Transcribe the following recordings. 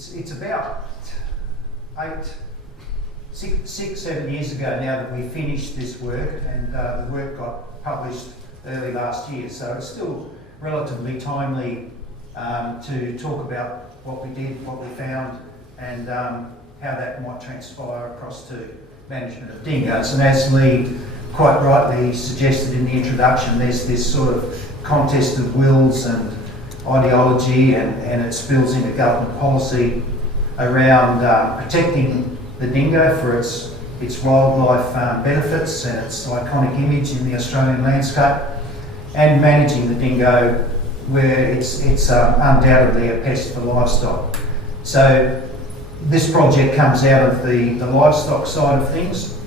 it's about 7 years ago now that we finished this work, and the work got published early last year, so it's still relatively timely to talk about what we did, what we found, and how that might transpire across to management of dingoes. And as Lee quite rightly suggested in the introduction, there's this sort of contest of wills and ideology, and it spills into government policy around protecting the dingo for its wildlife benefits and its iconic image in the Australian landscape, and managing the dingo where it's undoubtedly a pest for livestock. So this project comes out of the livestock side of things.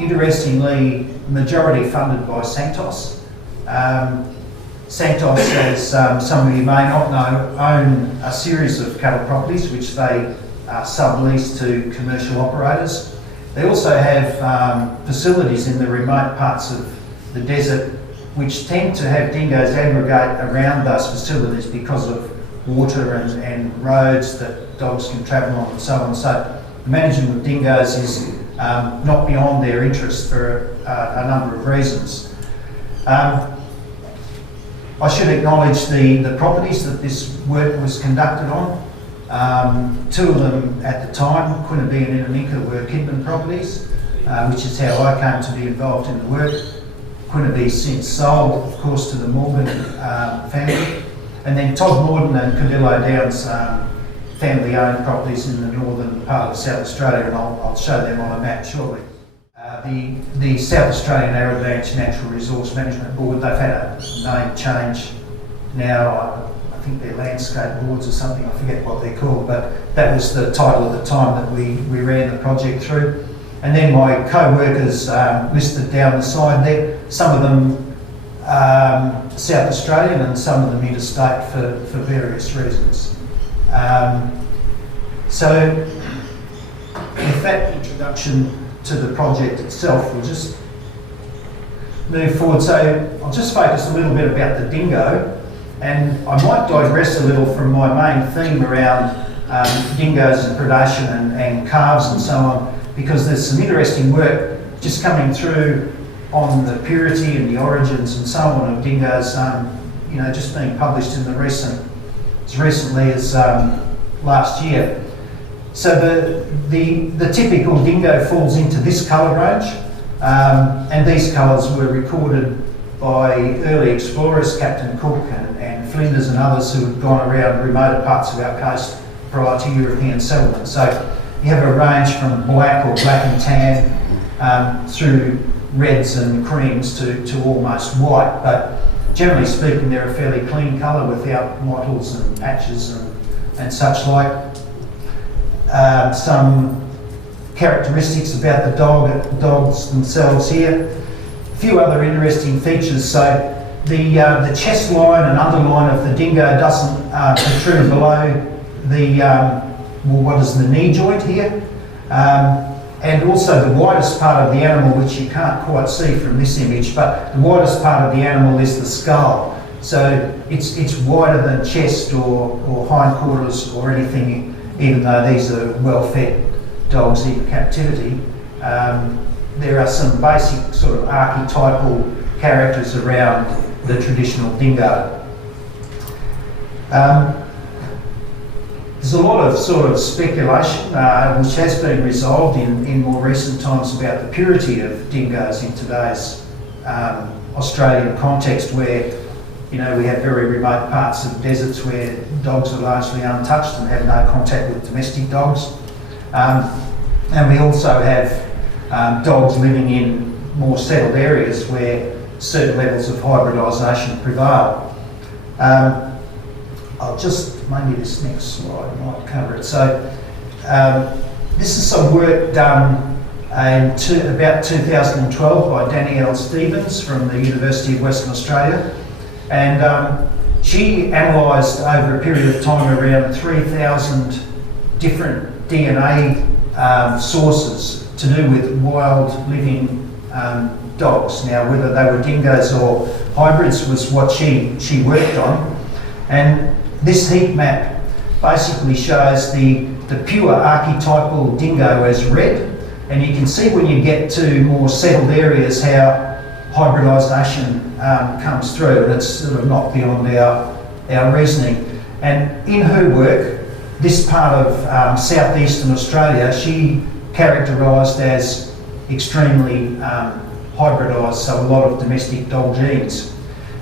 Interestingly, majority funded by Santos. Santos, as some of you may not know, own a series of cattle properties which they sublease to commercial operators. They also have facilities in the remote parts of the desert which tend to have dingoes aggregate around those facilities because of water and roads that dogs can travel on and so on. So the management of dingoes is not beyond their interest for a number of reasons. I should acknowledge the properties that this work was conducted on. Two of them at the time, Quinnipiac and Inaminka, were Kidman properties, which is how I came to be involved in the work. Quinnipiac since sold, of course, to the Morgan family. And then Todd Morden and Cadillo Downs family-owned properties in the northern part of South Australia, and I'll show them on a map shortly. The South Australian Avalanche Natural Resource Management Board, they've had a name change now. I think they're landscape boards or something, I forget what they're called, but that was the title at the time that we ran the project through. And then my co-workers listed down the side there, some of them South Australian and some of them interstate for various reasons. So with that introduction to the project itself, we'll just move forward. So I'll just focus a little bit about the dingo, and I might digress a little from my main theme around dingoes and predation and calves and so on, because there's some interesting work just coming through on the purity and the origins and so on of dingoes, just being published in the as recently as last year. So the typical dingo falls into this colour range, and these colours were recorded by early explorers, Captain Cook and Flinders and others who had gone around remoter parts of our coast prior to European settlement. So you have a range from black or black and tan through reds and creams to almost white, but generally speaking they're a fairly clean colour without mottles and patches and such like. Some characteristics about the dogs themselves here. A few other interesting features. So the chest line and underline of the dingo doesn't protrude below what is the knee joint here. And also the widest part of the animal, which you can't quite see from this image, but the widest part of the animal is the skull. So it's wider than chest or hindquarters or anything, even though these are well-fed dogs in captivity. There are some basic sort of archetypal characters around the traditional dingo. There's a lot of sort of speculation which has been resolved in more recent times about the purity of dingoes in today's Australian context, where we have very remote parts of deserts where dogs are largely untouched and have no contact with domestic dogs. And we also have dogs living in more settled areas where certain levels of hybridisation prevail. Maybe this next slide might cover it. So this is some work done in about 2012 by Danielle Stevens from the University of Western Australia. And she analysed over a period of time around 3,000 different DNA sources to do with wild living dogs. Now, whether they were dingoes or hybrids was what she worked on. And this heat map basically shows the pure archetypal dingo as red. And you can see when you get to more settled areas how hybridisation comes through, and it's sort of not beyond our reasoning. And in her work, this part of southeastern Australia, she characterised as extremely hybridised, so a lot of domestic dog genes.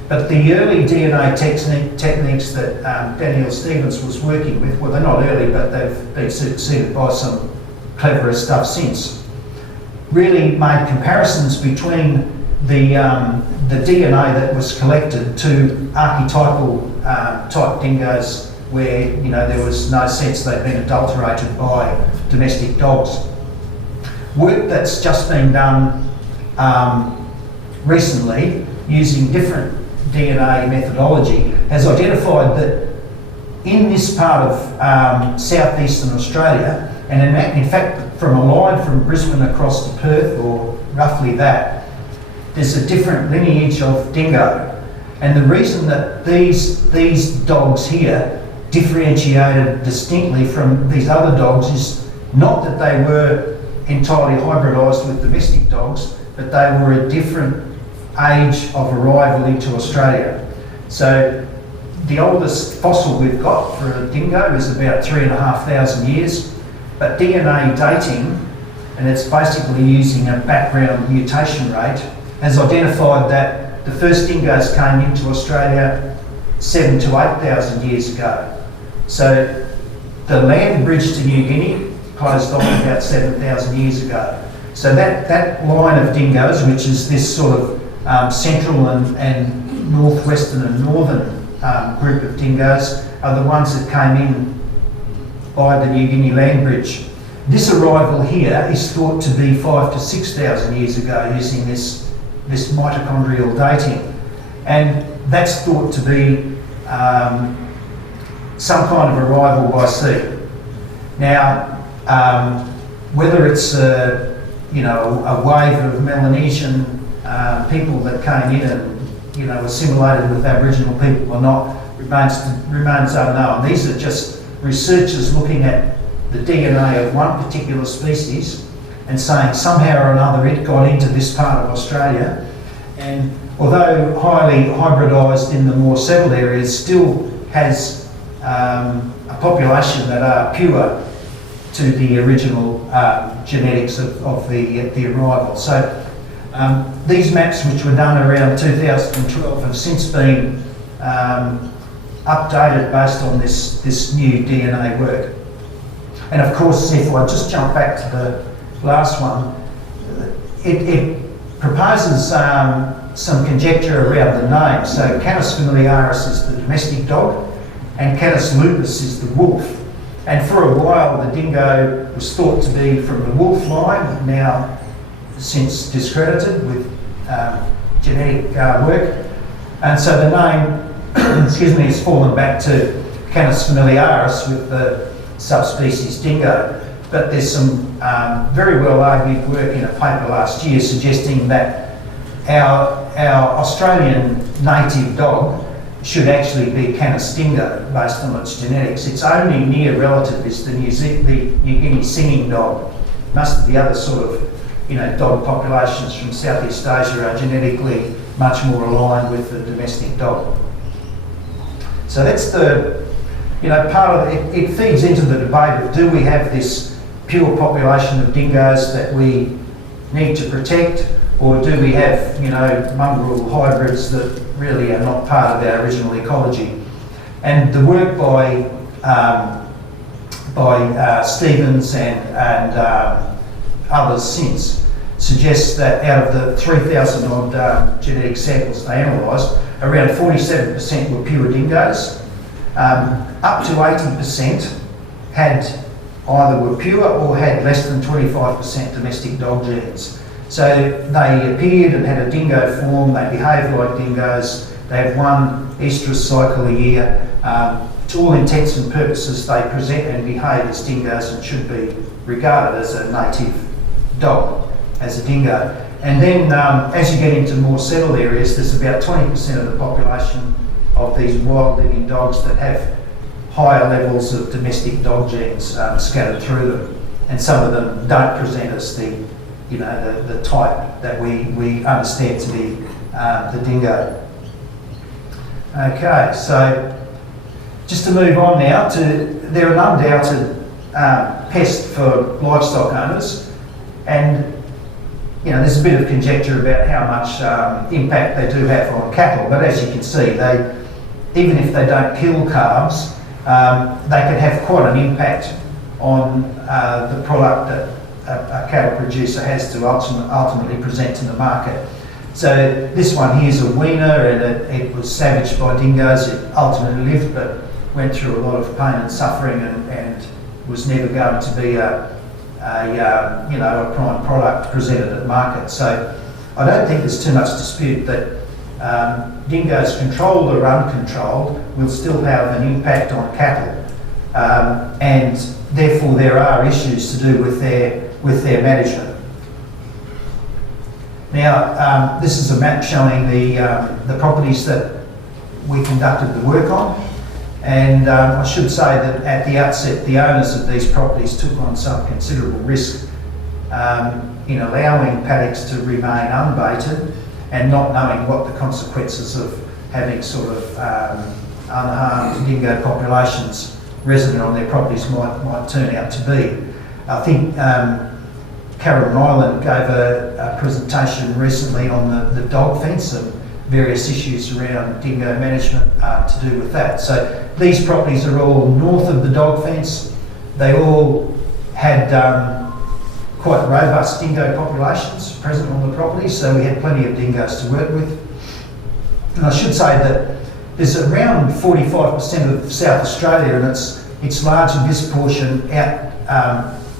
But the early DNA techniques that Danielle Stevens was working with, well, they're not early, but they've been superseded by some cleverer stuff since, really made comparisons between the DNA that was collected to archetypal type dingoes where, you know, there was no sense they'd been adulterated by domestic dogs. Work that's just been done recently using different DNA methodology has identified that in this part of southeastern Australia, and in fact from a line from Brisbane across to Perth, or roughly that, there's a different lineage of dingo. And the reason that these dogs here differentiated distinctly from these other dogs is not that they were entirely hybridised with domestic dogs, but they were a different age of arrival into Australia. So the oldest fossil we've got for a dingo is about 3,500 years, but DNA dating, and it's basically using a background mutation rate, has identified that the first dingoes came into Australia 7,000 to 8,000 years ago. So the land bridge to New Guinea closed off about 7,000 years ago. So that line of dingoes, which is this sort of central and northwestern and northern group of dingoes, are the ones that came in by the New Guinea land bridge. This arrival here is thought to be 5,000 to 6,000 years ago using this mitochondrial dating, and that's thought to be some kind of arrival by sea. Now, whether it's a wave of Melanesian people that came in and assimilated with Aboriginal people or not remains unknown. These are just researchers looking at the DNA of one particular species and saying somehow or another it got into this part of Australia, and although highly hybridised in the more settled areas, still has a population that are pure to the original genetics of the arrival. So these maps, which were done around 2012, have since been updated based on this new DNA work. And of course, if I just jump back to the last one, it proposes some conjecture around the name. So Canis familiaris is the domestic dog, and Canis lupus is the wolf. And for a while, the dingo was thought to be from the wolf line, now since discredited with genetic work. And so the name, excuse me, has fallen back to Canis familiaris with the subspecies dingo. But there's some very well argued work in a paper last year suggesting that our Australian native dog should actually be Canis dingo based on its genetics. Its only near relative is the New Guinea singing dog. Most of the other sort of dog populations from Southeast Asia are genetically much more aligned with the domestic dog. So that's the, part of it feeds into the debate of, do we have this pure population of dingoes that we need to protect, or do we have, mongrel hybrids that really are not part of our original ecology? And the work by Stevens and others since suggests that out of the 3,000 odd genetic samples they analysed, around 47% were pure dingoes. Up to 80% had either were pure or had less than 25% domestic dog genes. So they appeared and had a dingo form, they behaved like dingoes, they have one estrus cycle a year. To all intents and purposes, they present and behave as dingoes and should be regarded as a native dog, as a dingo. And then as you get into more settled areas, there's about 20% of the population of these wild living dogs that have higher levels of domestic dog genes scattered through them, and some of them don't present us the type that we understand to be the dingo. Okay, so just to move on now they're an undoubted pest for livestock owners, and there's a bit of conjecture about how much impact they do have on cattle, but as you can see, even if they don't kill calves, they can have quite an impact on the product that a cattle producer has to ultimately present to the market. So this one here is a weaner, and it was savaged by dingoes. It ultimately lived, but went through a lot of pain and suffering, and was never going to be a prime product presented at market. So I don't think there's too much dispute that dingoes, controlled or uncontrolled, will still have an impact on cattle, and therefore there are issues to do with their management. Now, this is a map showing the properties that we conducted the work on, and I should say that at the outset, the owners of these properties took on some considerable risk in allowing paddocks to remain unbaited and not knowing what the consequences of having sort of unharmed dingo populations resident on their properties might turn out to be. I think Carolyn Island gave a presentation recently on the dog fence and various issues around dingo management to do with that. So these properties are all north of the dog fence. They all had quite robust dingo populations present on the property, so we had plenty of dingoes to work with. And I should say that there's around 45% of South Australia, and it's largely this portion out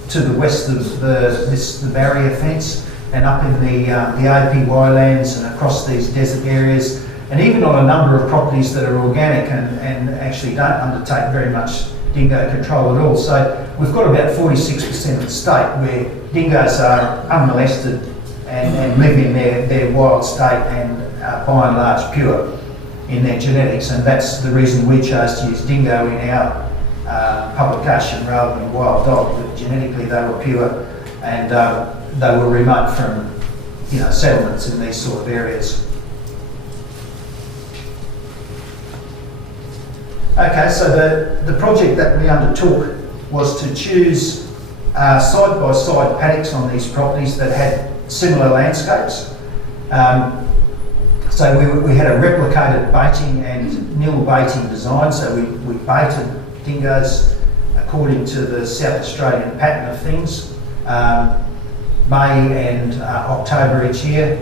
to the west of the barrier fence and up in the APY lands and across these desert areas, and even on a number of properties that are organic and actually don't undertake very much dingo control at all. So we've got about 46% of the state where dingoes are unmolested and live in their wild state and by and large pure in their genetics, and that's the reason we chose to use dingo in our publication rather than wild dog. But genetically they were pure, and they were remote from settlements in these sort of areas. Okay, so the project that we undertook was to choose side-by-side paddocks on these properties that had similar landscapes. So we had a replicated baiting and nil baiting design, so we baited dingoes according to the South Australian pattern of things, May and October each year,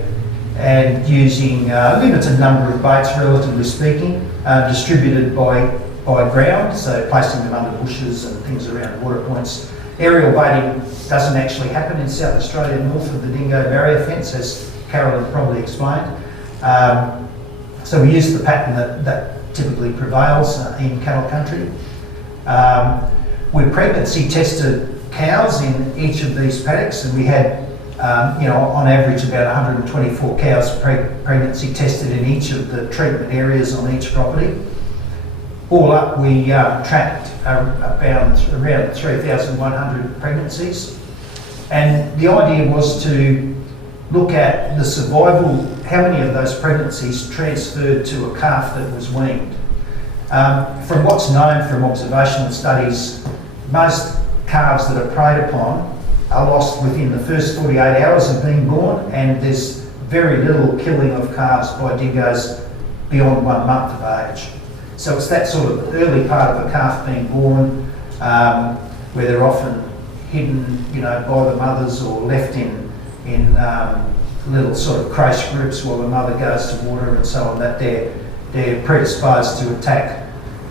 and using a limited number of baits, relatively speaking, distributed by ground, so placing them under bushes and things around water points. Aerial baiting doesn't actually happen in South Australia north of the dingo barrier fence, as Carolyn probably explained. So we use the pattern that typically prevails in cattle country. We pregnancy tested cows in each of these paddocks, and we had, on average about 124 cows pregnancy tested in each of the treatment areas on each property. All up, we tracked around 3,100 pregnancies, and the idea was to look at the survival, how many of those pregnancies transferred to a calf that was weaned. From what's known from observational studies, most calves that are preyed upon are lost within the first 48 hours of being born, and there's very little killing of calves by dingoes beyond 1 month of age. So it's that sort of early part of a calf being born, where they're often hidden, by the mothers or left in little sort of crash groups while the mother goes to water and so on, that they're predisposed to attack.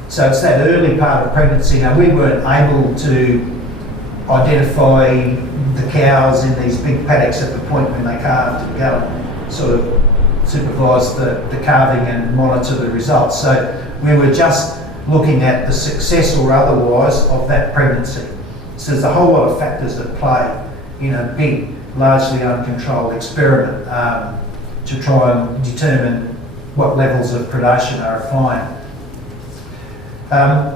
So it's that early part of pregnancy. Now, we weren't able to identify the cows in these big paddocks at the point when they calved and go and sort of supervise the calving and monitor the results. So we were just looking at the success or otherwise of that pregnancy. So there's a whole lot of factors that play in a big, largely uncontrolled experiment to try and determine what levels of predation are fine.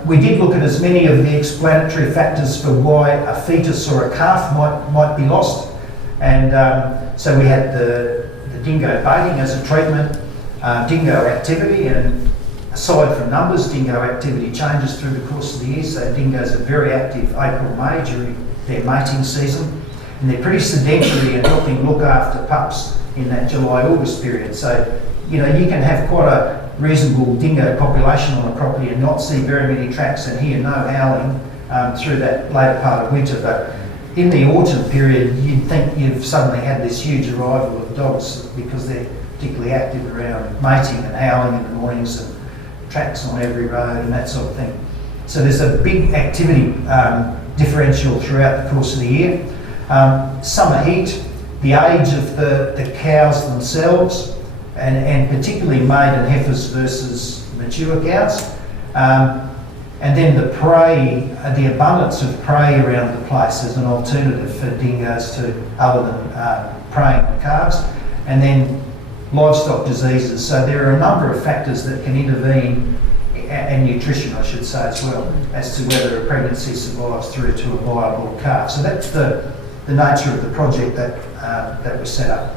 We did look at as many of the explanatory factors for why a fetus or a calf might be lost, and so we had the dingo baiting as a treatment, dingo activity, and aside from numbers, dingo activity changes through the course of the year, so dingoes are very active April, May during their mating season, and they're pretty sedentary and helping look after pups in that July-August period. So, you know, you can have quite a reasonable dingo population on a property and not see very many tracks and hear no howling through that later part of winter. But in the autumn period, you'd think you've suddenly had this huge arrival of dogs because they're particularly active around mating and howling in the mornings and tracks on every road and that sort of thing. So there's a big activity differential throughout the course of the year. Summer heat, the age of the cows themselves, and particularly maiden heifers versus mature cows. And then the prey, the abundance of prey around the place as an alternative for dingoes to other than preying on calves. And then livestock diseases. So there are a number of factors that can intervene, and nutrition I should say as well, as to whether a pregnancy survives through to a viable calf. So that's the nature of the project that was set up.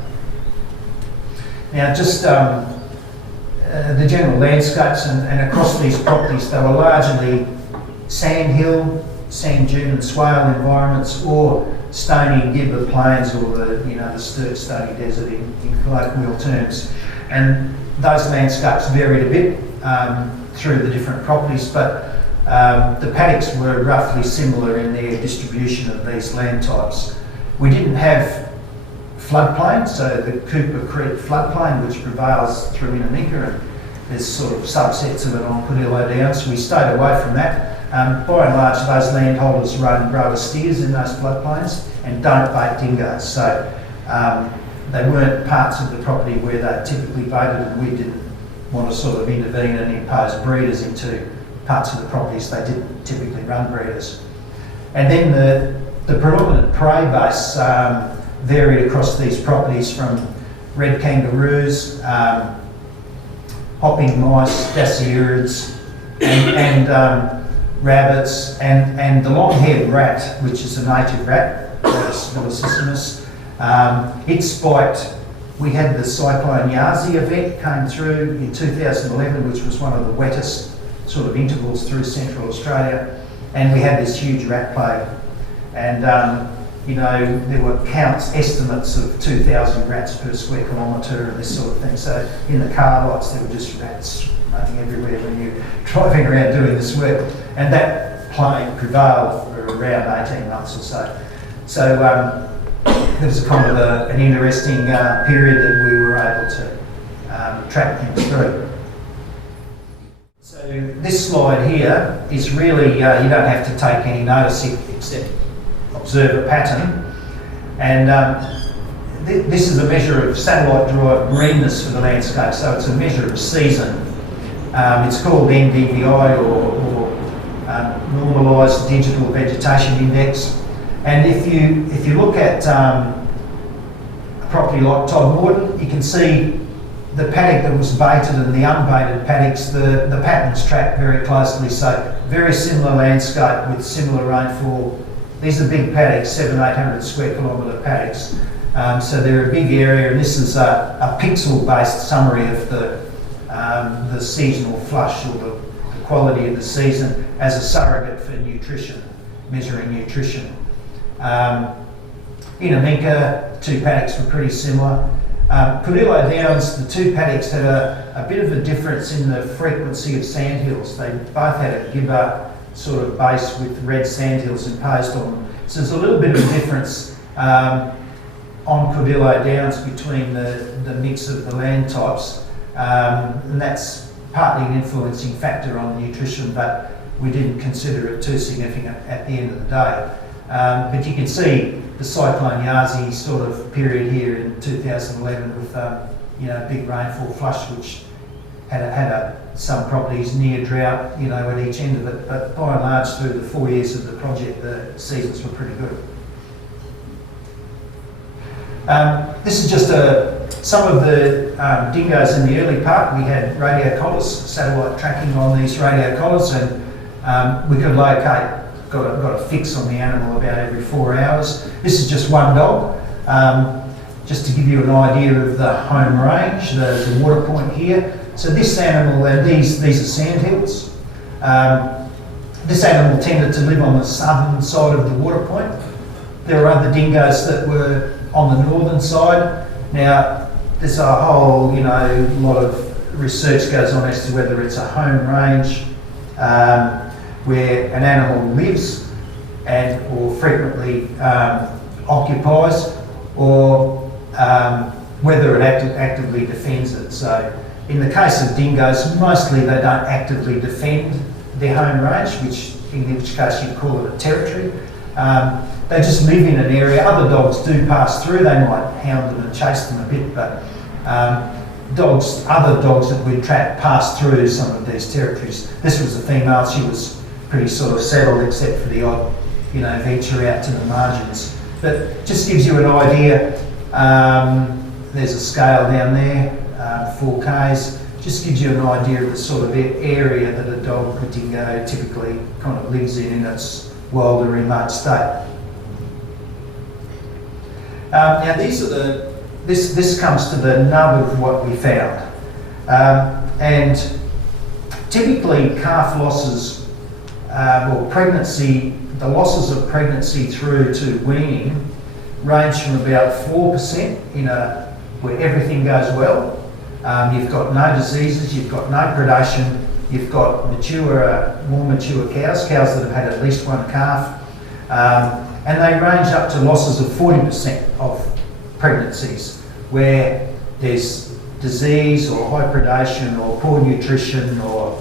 Now just the general landscapes and across these properties, they were largely sandhill, sand dune and swale environments, or stony gibber plains, or the sturt stony desert in colloquial terms. And those landscapes varied a bit through the different properties, but the paddocks were roughly similar in their distribution of these land types. We didn't have floodplain, so the Cooper Creek floodplain, which prevails through Inaminka, and there's sort of subsets of it on Cordillo Downs. We stayed away from that. By and large, those landholders run rudder steers in those floodplains and don't bait dingoes. So they weren't parts of the property where they typically baited, and we didn't want to sort of intervene and impose breeders into parts of the properties they didn't typically run breeders. And then the predominant prey base varied across these properties from red kangaroos, hopping mice, dasyurids, and rabbits, and the long-haired rat, which is a native rat, Rattus velocissimus. It spiked. We had the Cyclone Yazi event came through in 2011, which was one of the wettest sort of intervals through Central Australia, and we had this huge rat plague. And there were estimates of 2,000 rats per square kilometre and this sort of thing. So in the car lots, there were just rats running everywhere when you're driving around doing this work. And that plague prevailed for around 18 months or so. So there was a kind of an interesting period that we were able to track things through. So this slide here is really, you don't have to take any notice except observe a pattern. And this is a measure of satellite-derived greenness for the landscape, so it's a measure of season. It's called NDVI or Normalized Digital Vegetation Index. And if you look at a property like Todmorden, you can see the paddock that was baited and the unbaited paddocks, the patterns track very closely. So very similar landscape with similar rainfall. These are big paddocks, 700-800 square kilometre paddocks. So they're a big area, and this is a pixel-based summary of the seasonal flush, or the quality of the season, as a surrogate for nutrition, measuring nutrition. In Aminka, two paddocks were pretty similar. Cordillo Downs, the two paddocks had a bit of a difference in the frequency of sandhills. They both had a gibber sort of base with red sandhills imposed on them. So there's a little bit of a difference on Cordillo Downs between the mix of the land types, and that's partly an influencing factor on nutrition, but we didn't consider it too significant at the end of the day. But you can see the Cyclone Yazi sort of period here in 2011 with big rainfall flush, which had some properties near drought, at each end of it. But by and large, through the 4 years of the project, the seasons were pretty good. This is just some of the dingoes in the early part. We had radio collars, satellite tracking on these radio collars, and We could locate, got a fix on the animal about every 4 hours. This is just one dog. Just to give you an idea of the home range, the water point here. So this animal, these are sandhills. This animal tended to live on the southern side of the water point. There are other dingoes that were on the northern side. Now, there's a whole, lot of research goes on as to whether it's a home range where an animal lives or frequently occupies, or whether it actively defends it. So in the case of dingoes, mostly they don't actively defend their home range, in which case you'd call it a territory. They just live in an area. Other dogs do pass through. They might hound them and chase them a bit, but other dogs that we trapped passed through some of these territories. This was a female. She was pretty sort of settled, except for the odd, venture out to the margins. But just gives you an idea. There's a scale down there, 4Ks. Just gives you an idea of the sort of area that a dog, a dingo, typically kind of lives in its wild or remote state. Now these are this comes to the nub of what we found. And typically calf losses or pregnancy, the losses of pregnancy through to weaning range from about 4% where everything goes well. You've got no diseases, you've got no predation, you've got more mature cows that have had at least one calf, and they range up to losses of 40% of pregnancies where there's disease or high predation or poor nutrition or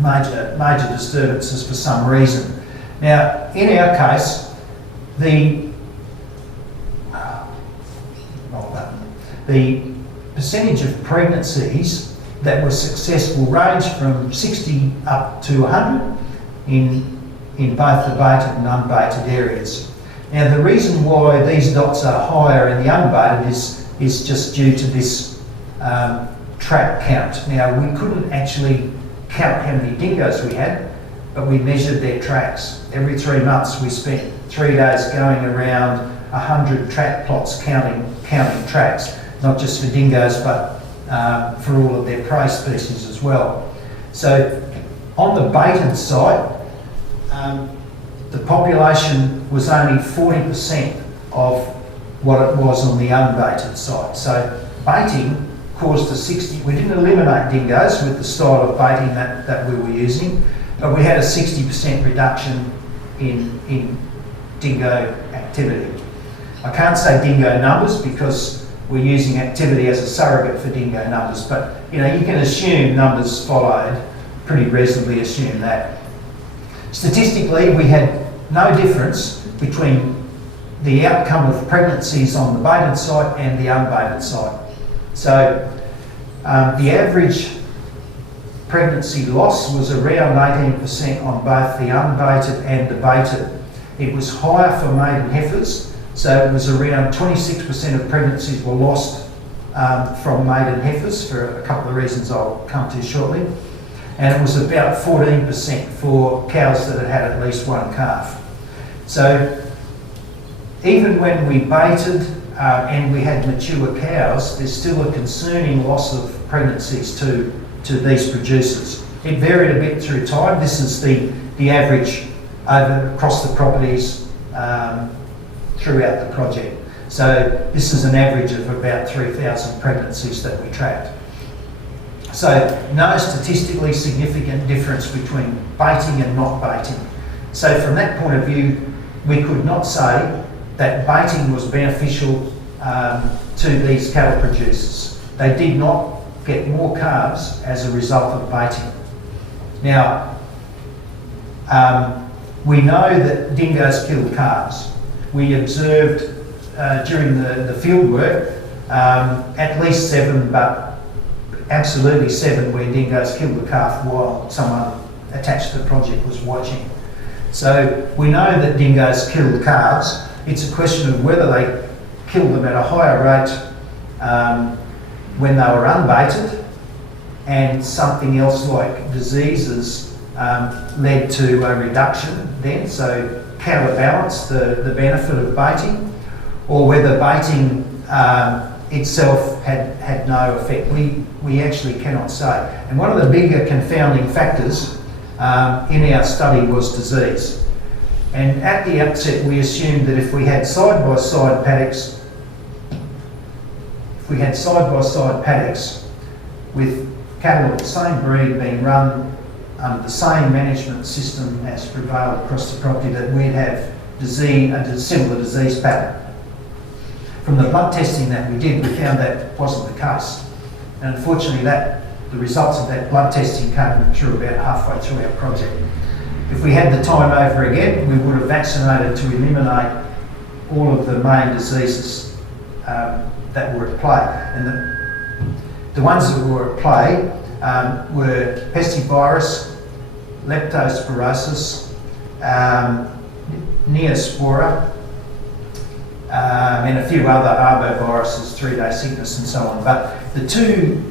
major disturbances for some reason. Now, in our case, the percentage of pregnancies that were successful range from 60 up to 100 in both the baited and unbaited areas. Now, the reason why these dots are higher in the unbaited is just due to this trap count. Now, we couldn't actually count how many dingoes we had, but we measured their tracks. Every 3 months we spent 3 days going around 100 track plots counting tracks, not just for dingoes but for all of their prey species as well. So on the baited side, the population was only 40% of what it was on the unbaited side. So baiting caused we didn't eliminate dingoes with the style of baiting that we were using, but we had a 60% reduction in dingo activity. I can't say dingo numbers because we're using activity as a surrogate for dingo numbers, but you can assume numbers followed, pretty reasonably assume that. Statistically, we had no difference between the outcome of pregnancies on the baited side and the unbaited side. So the average pregnancy loss was around 18% on both the unbaited and the baited. It was higher for maiden heifers, so it was around 26% of pregnancies were lost from maiden heifers for a couple of reasons I'll come to shortly. And it was about 14% for cows that had had at least one calf. So even when we baited and we had mature cows, there's still a concerning loss of pregnancies to these producers. It varied a bit through time. This is the average across the properties throughout the project. So this is an average of about 3,000 pregnancies that we tracked. So no statistically significant difference between baiting and not baiting. So from that point of view, we could not say that baiting was beneficial to these cattle producers. They did not get more calves as a result of baiting. Now, we know that dingoes kill calves. We observed during the field work at least 7, but absolutely 7 where dingoes killed the calf while someone attached to the project was watching. So we know that dingoes kill the calves. It's a question of whether they kill them at a higher rate when they were unbaited, and something else like diseases led to a reduction then, so counterbalance the benefit of baiting, or whether baiting itself had no effect. We actually cannot say. And one of the bigger confounding factors in our study was disease. And at the outset we assumed that if we had side-by-side paddocks, with cattle of the same breed being run under the same management system as prevailed across the property, that we'd have a similar disease pattern. From the blood testing that we did, we found that wasn't the case. And unfortunately the results of that blood testing came through about halfway through our project. If we had the time over again, we would have vaccinated to eliminate all of the main diseases that were at play. And the ones that were at play were pestivirus, leptospirosis, Neospora, and a few other arboviruses, 3-day sickness and so on. But the two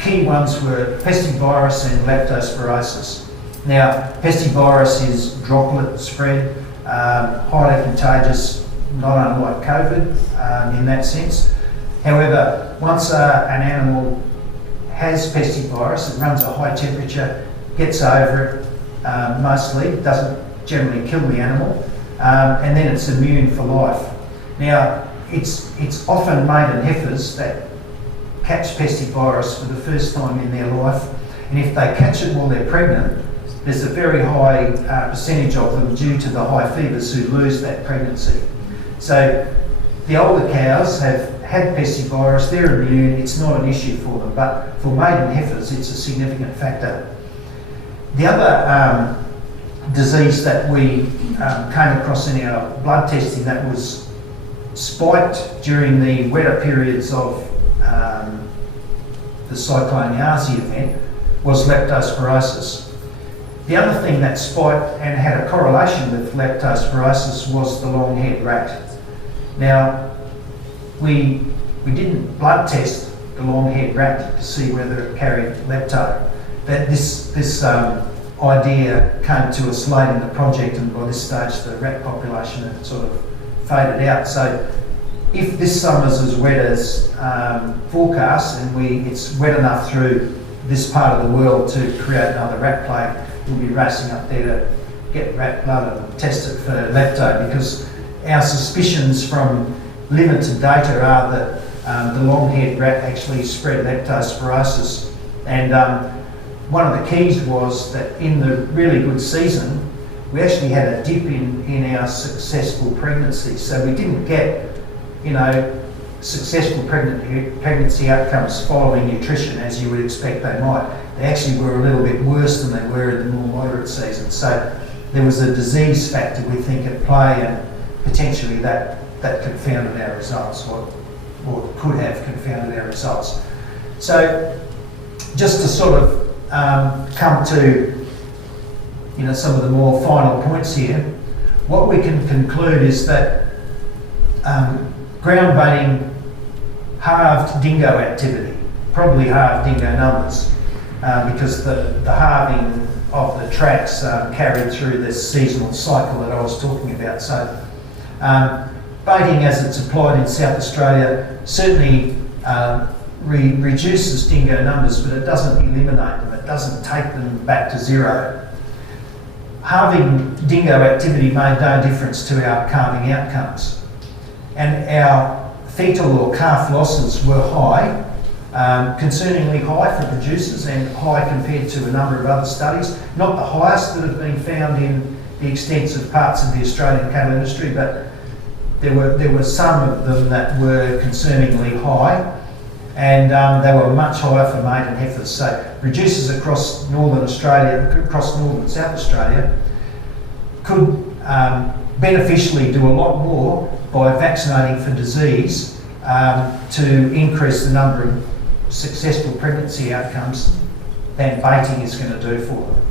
key ones were pestivirus and leptospirosis. Now, pestivirus is droplet spread, highly contagious, not unlike COVID in that sense. However, once an animal has pestivirus, it runs a high temperature, gets over it mostly, doesn't generally kill the animal, and then it's immune for life. Now, it's often maiden heifers that catch pestivirus for the first time in their life, and if they catch it while they're pregnant, there's a very high percentage of them due to the high fevers who lose that pregnancy. So the older cows have had pestivirus, they're immune, it's not an issue for them, but for maiden heifers it's a significant factor. The other disease that we came across in our blood testing that was spiked during the wetter periods of the Cyclone Yasi event was leptospirosis. The other thing that spiked and had a correlation with leptospirosis was the long-haired rat. Now, we didn't blood test the long-haired rat to see whether it carried lepto. That this idea came to us late in the project, and by this stage the rat population had sort of faded out. So if this summer's as wet as forecast, and it's wet enough through this part of the world to create another rat plague, we'll be racing up there to get rat blood and test it for lepto, because our suspicions from limited data are that the long-haired rat actually spread leptospirosis. And one of the keys was that in the really good season, we actually had a dip in our successful pregnancies. So we didn't get, successful pregnancy outcomes following nutrition as you would expect they might. They actually were a little bit worse than they were in the more moderate season. So there was a disease factor, we think, at play, and potentially that confounded our results, or could have confounded our results. So just to sort of come to some of the more final points here, what we can conclude is that ground baiting halved dingo activity, probably halved dingo numbers, because the halving of the tracks carried through this seasonal cycle that I was talking about. So baiting as it's applied in South Australia certainly reduces dingo numbers, but it doesn't eliminate them, it doesn't take them back to zero. Halving dingo activity made no difference to our calving outcomes, and our fetal or calf losses were high, concerningly high for producers and high compared to a number of other studies. Not the highest that have been found in the extensive parts of the Australian cattle industry, but there were some of them that were concerningly high, and they were much higher for maiden heifers. So producers across northern Australia, across northern and South Australia, could beneficially do a lot more by vaccinating for disease to increase the number of successful pregnancy outcomes than baiting is going to do for them.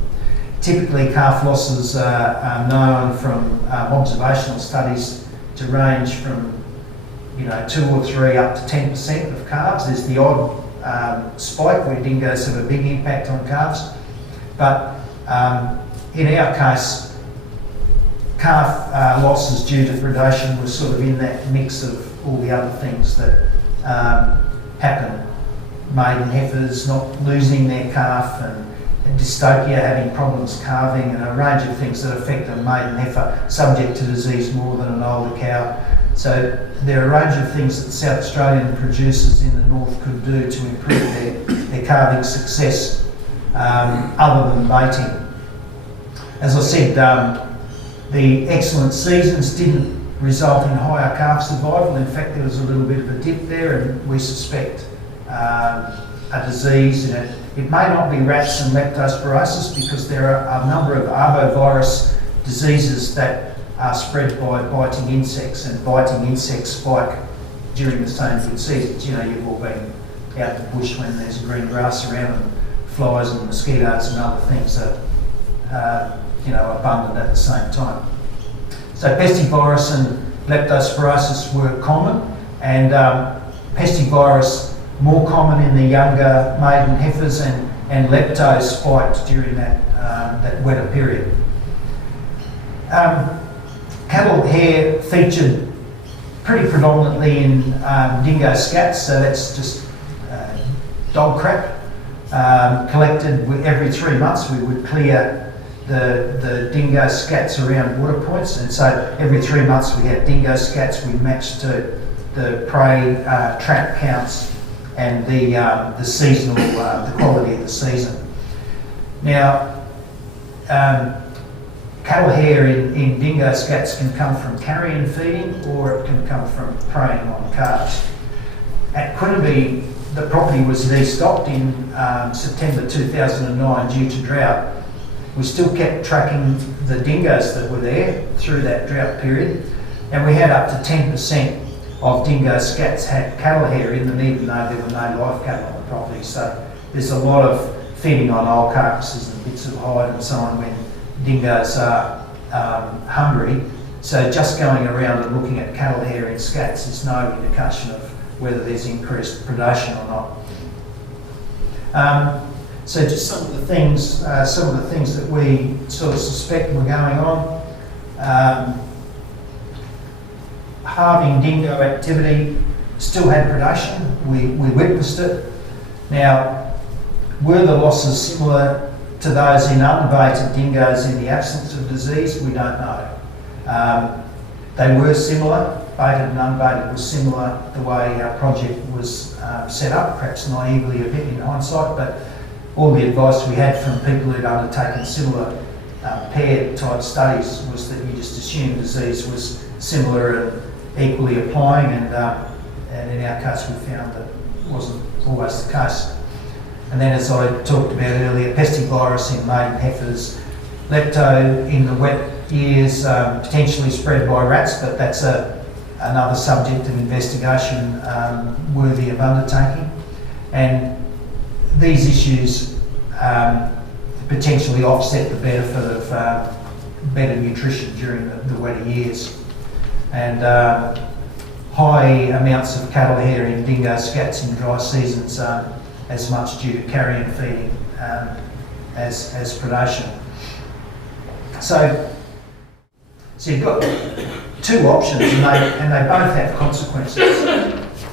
Typically, calf losses are known from observational studies to range from 2 or 3 up to 10% of calves. There's the odd spike where dingoes have a big impact on calves, but In our case, calf losses due to predation were sort of in that mix of all the other things that happen. Maiden heifers not losing their calf, and dystopia having problems calving, and a range of things that affect a maiden heifer subject to disease more than an older cow. So there are a range of things that South Australian producers in the north could do to improve their calving success other than mating. As I said, the excellent seasons didn't result in higher calf survival. In fact, there was a little bit of a dip there, and we suspect a disease in it. It may not be rats and leptospirosis, because there are a number of arbovirus diseases that are spread by biting insects, and biting insects spike during the same good seasons. You know, you've all been out in the bush when there's green grass around, and flies and mosquitoes and other things are abundant at the same time. So pestivirus and leptospirosis were common, and pestivirus more common in the younger maiden heifers, and lepto spiked during that wetter period. Cattle hair featured pretty predominantly in dingo scats, so that's just dog crap collected every 3 months. We would clear the dingo scats around water points, and so every 3 months we had dingo scats. We matched to the prey trap counts and the seasonal, the quality of the season. Now, cattle hair in dingo scats can come from carrion feeding, or it can come from preying on calves. At Quinnaby, the property was destocked in September 2009 due to drought. We still kept tracking the dingoes that were there through that drought period, and we had up to 10% of dingo scats had cattle hair in them, even though there were no live cattle on the property. So there's a lot of feeding on old carcasses and bits of hide and so on when dingoes are hungry. So just going around and looking at cattle hair in scats is no indication of whether there's increased predation or not. So just some of the things that we sort of suspect were going on. Halving dingo activity still had predation. We witnessed it. Now, were the losses similar to those in unbaited dingoes in the absence of disease? We don't know. They were similar. Baited and unbaited was similar the way our project was set up, perhaps naively a bit in hindsight, but all the advice we had from people who'd undertaken similar paired type studies was that you just assumed disease was similar and equally applying, and in our case we found that wasn't always the case. And then, as I talked about earlier, pestivirus in maiden heifers, lepto in the wet years, potentially spread by rats, but that's another subject of investigation worthy of undertaking. And these issues potentially offset the benefit of better nutrition during the wetter years. And high amounts of cattle hair in dingo scats in dry seasons as much due to carrion feeding as predation. So you've got two options, and they both have consequences.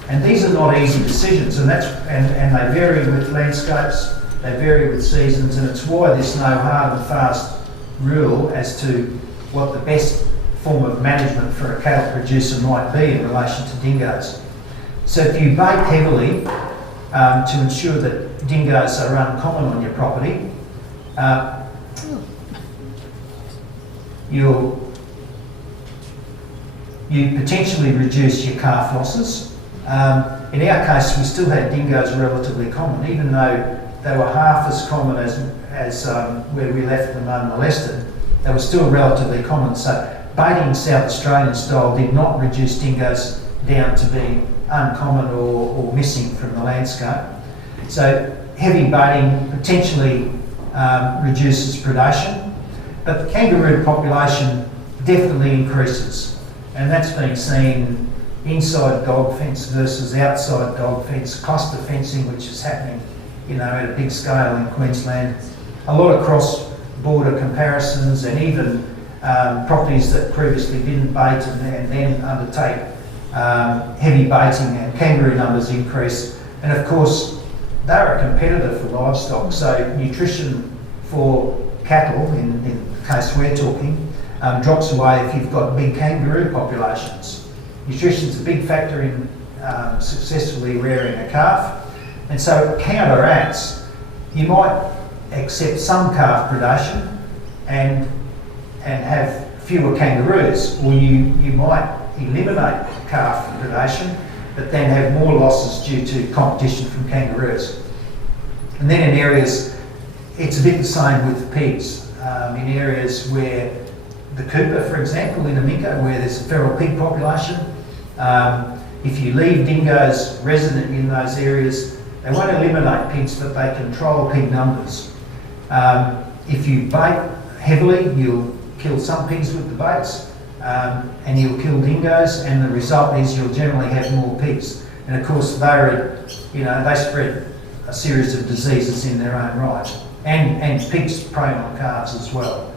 And these are not easy decisions, and they vary with landscapes, they vary with seasons, and it's why there's no hard and fast rule as to what the best form of management for a cattle producer might be in relation to dingoes. So if you bait heavily to ensure that dingoes are uncommon on your property, you potentially reduce your calf losses. In our case, we still had dingoes relatively common, even though they were half as common as where we left them unmolested. They were still relatively common. So baiting South Australian style did not reduce dingoes down to being uncommon or missing from the landscape. So heavy baiting potentially reduces predation, but the kangaroo population definitely increases, and that's been seen inside dog fence versus outside dog fence, cluster fencing, which is happening, at a big scale in Queensland. A lot of cross border comparisons, and even properties that previously didn't bait and then undertake heavy baiting, and kangaroo numbers increase. And of course, they're a competitor for livestock, so nutrition for cattle, in the case we're talking, drops away if you've got big kangaroo populations. Nutrition's a big factor in successfully rearing a calf, and so it counteracts. You might accept some calf predation and have fewer kangaroos, or you might eliminate calf predation but then have more losses due to competition from kangaroos. And then in areas, it's a bit the same with pigs. In areas where the Cooper, for example, in Minco, where there's a feral pig population, if you leave dingoes resident in those areas, they won't eliminate pigs, but they control pig numbers. If you bait heavily, you'll kill some pigs with the baits, and you'll kill dingoes, and the result is you'll generally have more pigs. And of course, they spread a series of diseases in their own right, and pigs prey on calves as well.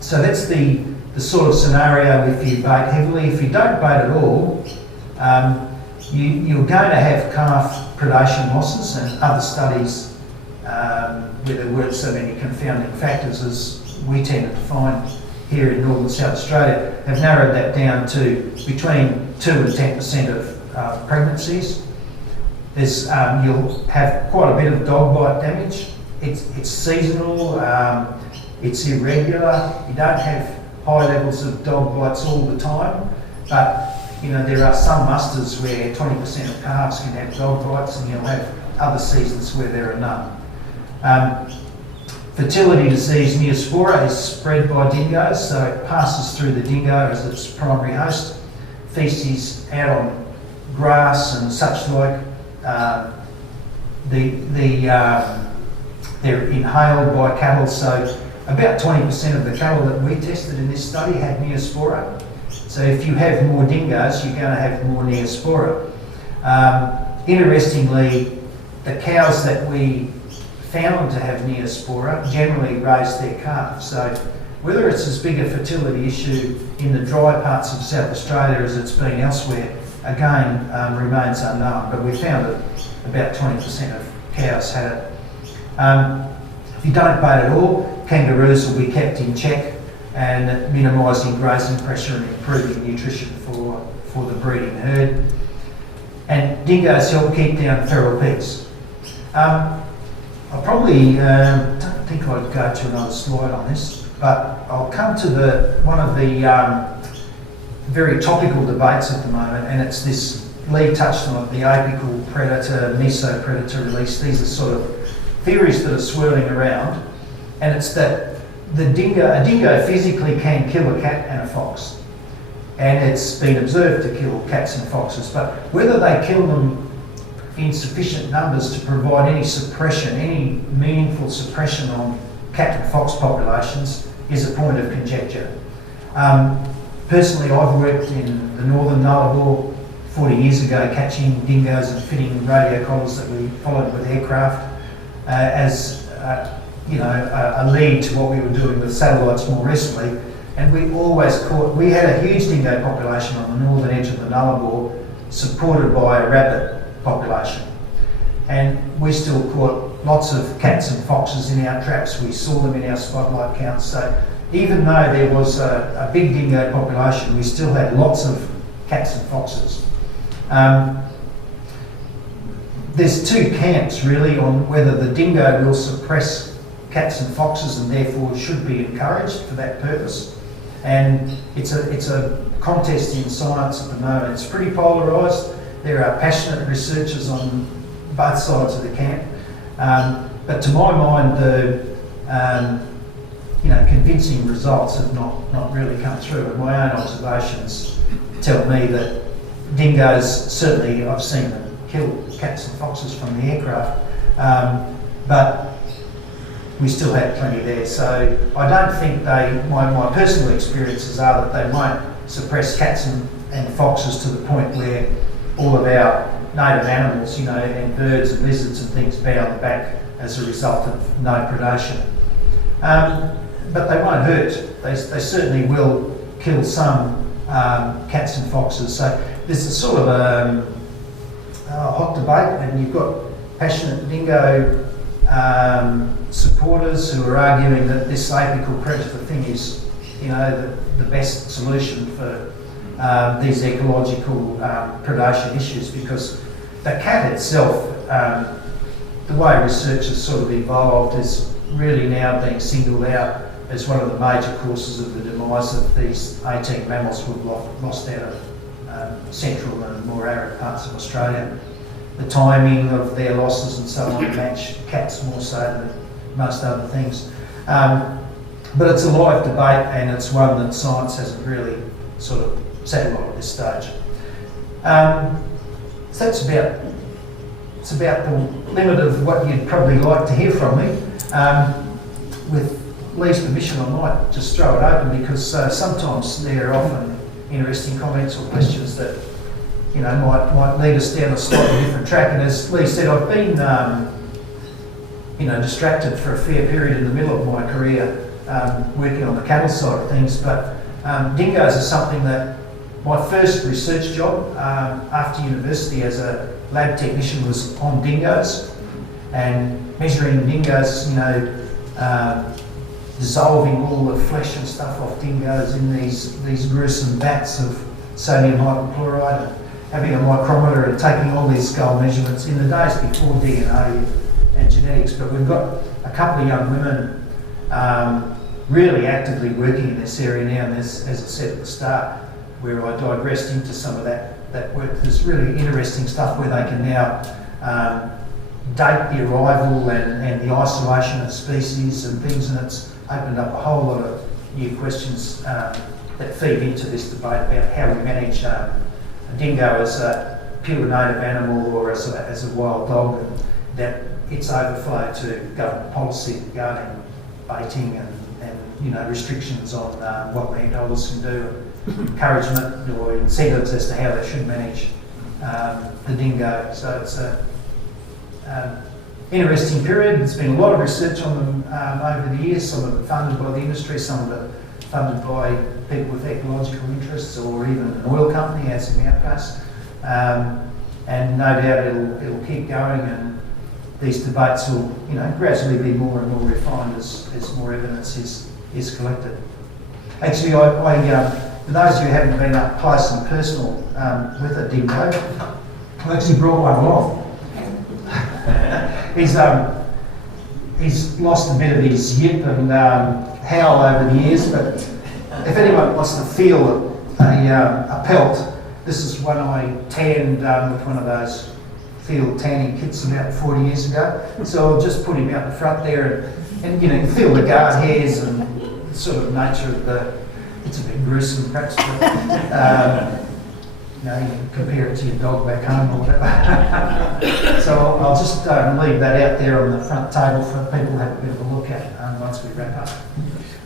So that's the sort of scenario if you bait heavily. If you don't bait at all, you're going to have calf predation losses, and other studies where there weren't so many confounding factors as we tended to find here in Northern South Australia have narrowed that down to between 2 and 10% of pregnancies. You'll have quite a bit of dog bite damage. It's seasonal, it's irregular. You don't have high levels of dog bites all the time, but there are some musters where 20% of calves can have dog bites, and you'll have other seasons where there are none. Fertility disease, Neospora, is spread by dingoes, so it passes through the dingo as its primary host. Feces out on grass and such like. They're inhaled by cattle, so about 20% of the cattle that we tested in this study had Neospora. So if you have more dingoes, you're going to have more Neospora. Interestingly, the cows that we found to have Neospora generally raise their calves. So whether it's as big a fertility issue in the dry parts of South Australia as it's been elsewhere, again, remains unknown, but we found that about 20% of cows had it. If you don't bait at all, kangaroos will be kept in check, and minimising grazing pressure and improving nutrition for the breeding herd. And dingoes help keep down feral pigs. I probably don't think I'd go to another slide on this, but I'll come to one of the very topical debates at the moment, and it's this Lee touched on it, the apical predator, mesopredator release. These are sort of theories that are swirling around, and it's that a dingo physically can kill a cat and a fox, and it's been observed to kill cats and foxes, but whether they kill them in sufficient numbers to provide any suppression, any meaningful suppression on cat and fox populations is a point of conjecture. Personally, I've worked in the northern Nullarbor 40 years ago catching dingoes and fitting radio collars that we followed with aircraft as a lead to what we were doing with satellites more recently. And we had a huge dingo population on the northern edge of the Nullarbor, supported by a rabbit population. And we still caught lots of cats and foxes in our traps. We saw them in our spotlight counts. So even though there was a big dingo population, we still had lots of cats and foxes. There's two camps really on whether the dingo will suppress cats and foxes and therefore should be encouraged for that purpose. And it's a contest in science at the moment. It's pretty polarised. There are passionate researchers on both sides of the camp, but to my mind, the convincing results have not really come through. And my own observations tell me that dingoes, certainly I've seen them kill cats and foxes from the aircraft, but we still had plenty there. So I don't think my personal experiences are that they won't suppress cats and foxes to the point where all of our native animals, and birds and lizards and things bound back as a result of no predation. But they won't hurt. They certainly will kill some cats and foxes. So there's a sort of a hot debate, and you've got passionate dingo supporters who are arguing that this apical predator thing is, the best solution for these ecological predation issues, because the cat itself, the way research has sort of evolved, is really now being singled out as one of the major causes of the demise of these 18 mammals we've lost out of central and more arid parts of Australia. The timing of their losses and so on match cats more so than most other things. But it's a live debate, and it's one that science hasn't really sort of settled on at this stage. So it's about the limit of what you'd probably like to hear from me. With Lee's permission, I might just throw it open, because sometimes there are often interesting comments or questions that might lead us down a slightly different track. And as Lee said, I've been distracted for a fair period in the middle of my career, working on the cattle side of things. But dingoes are something that my first research job after university as a lab technician was on dingoes, and measuring dingoes, dissolving all the flesh and stuff off dingoes in these gruesome vats of sodium hypochlorite, and having a micrometer and taking all these skull measurements in the days before DNA and genetics. But we've got a couple of young women really actively working in this area now, and as I said at the start, where I digressed into some of that work, there's really interesting stuff where they can now date the arrival and the isolation of species and things, and it's opened up a whole lot of new questions that feed into this debate about how we manage a dingo as a pure native animal or as a wild dog, and that its overflow to government policy regarding baiting and restrictions on what landholders can do, encouragement or incentives as to how they should manage the dingo. So it's a interesting period. There's been a lot of research on them over the years, some of it funded by the industry, some of it funded by people with ecological interests, or even an oil company, as in our case. And no doubt it'll keep going, and these debates will gradually be more and more refined as more evidence is collected. Actually, for those of you who haven't been up close and personal with a dingo, I actually brought one along. He's lost a bit of his yip and howl over the years, but if anyone wants to feel a pelt, this is one I tanned with one of those field tanning kits about 40 years ago. So I'll just put him out the front there, and you can feel the guard hairs and the sort of nature of it's a bit gruesome perhaps, but you can compare it to your dog back home or whatever. So I'll just leave that out there on the front table for people to have a bit of a look at once we wrap up.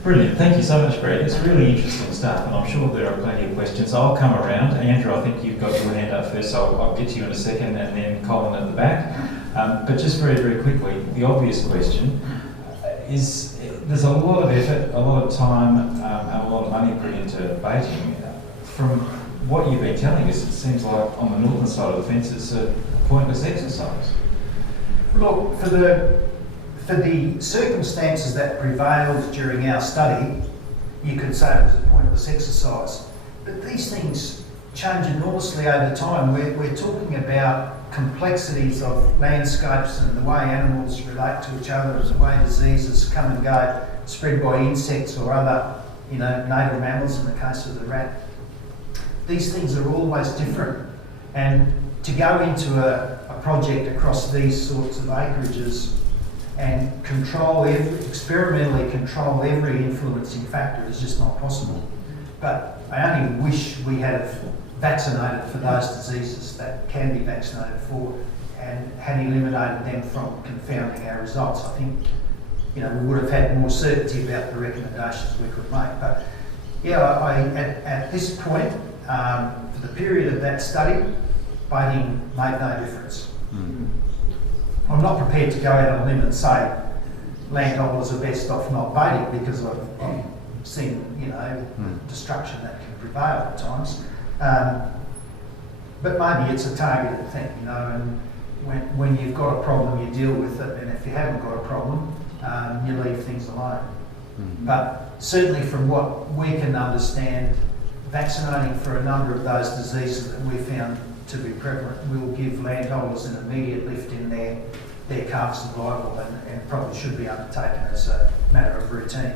Brilliant, thank you so much, Brad. It's really interesting stuff, and I'm sure there are plenty of questions. I'll come around. Andrew, I think you've got your hand up first, so I'll get to you in a second, and then Colin at the back. But just very, very quickly, the obvious question is, there's a lot of effort, a lot of time, and a lot of money put into baiting. From what you've been telling us, it seems like on the northern side of the fence it's a pointless exercise. Look, for the circumstances that prevailed during our study, you could say it was a pointless exercise. But these things change enormously over time. We're talking about complexities of landscapes and the way animals relate to each other, and the way diseases come and go, spread by insects or other, native mammals in the case of the rat. These things are always different, and to go into a project across these sorts of acreages and experimentally control every influencing factor is just not possible. But I only wish we had vaccinated for those diseases that can be vaccinated for, and had eliminated them from confounding our results. I think we would have had more certainty about the recommendations we could make. But yeah, at this point, for the period of that study, baiting made no difference. I'm not prepared to go out on a limb and say, landholders are best off not baiting because I've seen, you know, destruction that can prevail at times. But maybe it's a targeted thing, you know, and when you've got a problem, you deal with it, and if you haven't got a problem, you leave things alone. But certainly from what we can understand, vaccinating for a number of those diseases that we found to be prevalent will give landholders an immediate lift in their calf survival, and probably should be undertaken as a matter of routine.